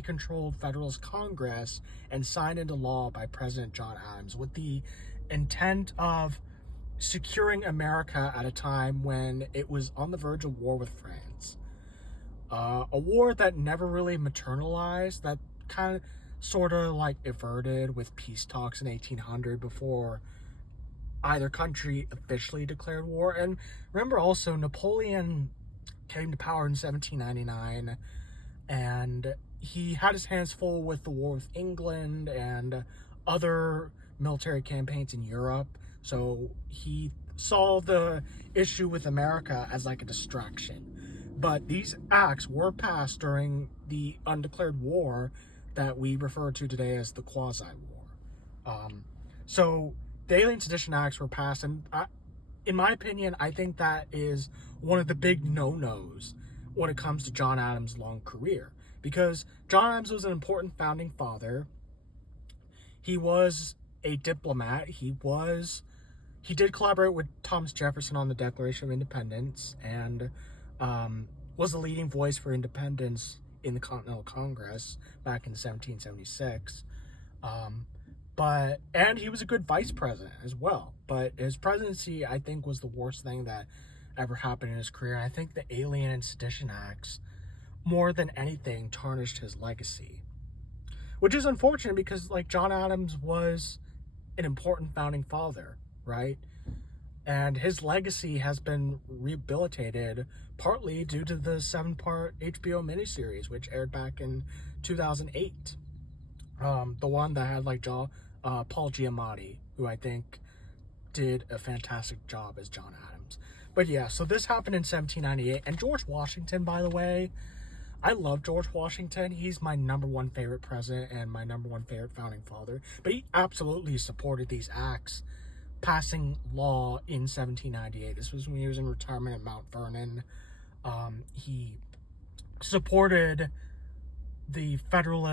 controlled Federalist Congress and signed into law by President John Adams with the intent of securing America at a time when it was on the verge of war with France. A war that never really materialized, that kind of sort of like averted with peace talks in 1800 before either country officially declared war. And remember also, Napoleon came to power in 1799, and he had his hands full with the war with England and other military campaigns in Europe. So he saw the issue with America as like a distraction. But these acts were passed during the undeclared war that we refer to today as the Quasi-War. So the Alien Sedition Acts were passed, and in my opinion, I think that is one of the big no-nos when it comes to John Adams' long career. Because John Adams was an important founding father. He was a diplomat. He did collaborate with Thomas Jefferson on the Declaration of Independence, and was the leading voice for independence in the Continental Congress back in 1776. And he was a good vice president as well. But his presidency, I think, was the worst thing that ever happened in his career. And I think the Alien and Sedition Acts, more than anything, tarnished his legacy. Which is unfortunate because, like, John Adams was an important founding father, right? And his legacy has been rehabilitated partly due to the 7-part HBO miniseries, which aired back in 2008. The one that had like Paul Giamatti, who I think did a fantastic job as John Adams. But yeah, so this happened in 1798. And George Washington, by the way, I love George Washington. He's my #1 favorite president and my #1 favorite founding father. But he absolutely supported these acts passing law in 1798. This was when he was in retirement at Mount Vernon. He supported the Federalist